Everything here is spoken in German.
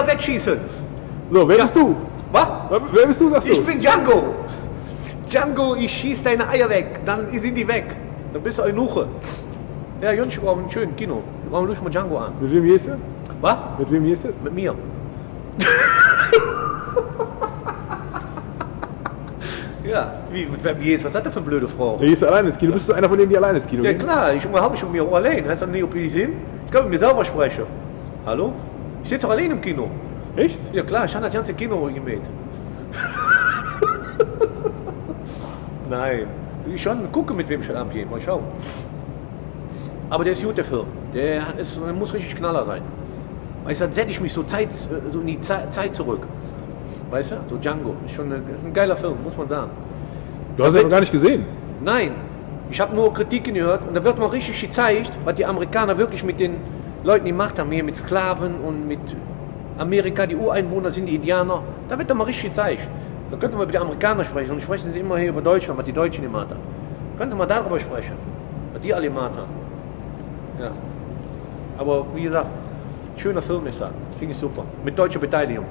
Eier wegschießen. So, wer bist du? Was? Wer bist du, sagst du? Ich bin Django. Django, ich schieß deine Eier weg, dann sind die weg. Dann bist du Eunuche. Ja, Jungs, wir brauchen einen schönen Kino. Wir brauchen mal Django an. Mit wem gehst du? Was? Mit wem gehst du? Mit mir. Ja, mit wem gehst? Was hat der für eine blöde Frau? Du gehst alleine ins Kino. Bist du einer von denen, die alleine ins Kino Ja gehen? klar, ich habe mich um mir auch allein. Heißt das nicht, ob ich hin? Ich kann mit mir selber sprechen. Hallo? Ich sitze doch allein im Kino. Echt? Ja klar, ich habe das ganze Kino gemäht. Nein. Ich schon gucke, mit wem ich abends gehe. Mal schauen. Aber der ist gut, der Film. Der muss richtig Knaller sein. Weißt du, dann setze ich mich so in die Zeit zurück. Weißt du? So Django. Ist ein geiler Film, muss man sagen. Du hast ihn noch gar nicht gesehen. Nein. Ich habe nur Kritiken gehört und da wird mal richtig gezeigt, was die Amerikaner wirklich mit den Leuten gemacht haben. Hier mit Sklaven und mit Amerika, die Ureinwohner sind die Indianer. Da wird doch mal richtig gezeigt. Da könnte man mit den Amerikanern sprechen und sprechen sie immer hier über Deutschland, was die Deutschen gemacht haben. Können Sie mal darüber sprechen, was die alle gemacht haben. Ja. Aber wie gesagt, schöner Film ist das. Finde ich super. Mit deutscher Beteiligung.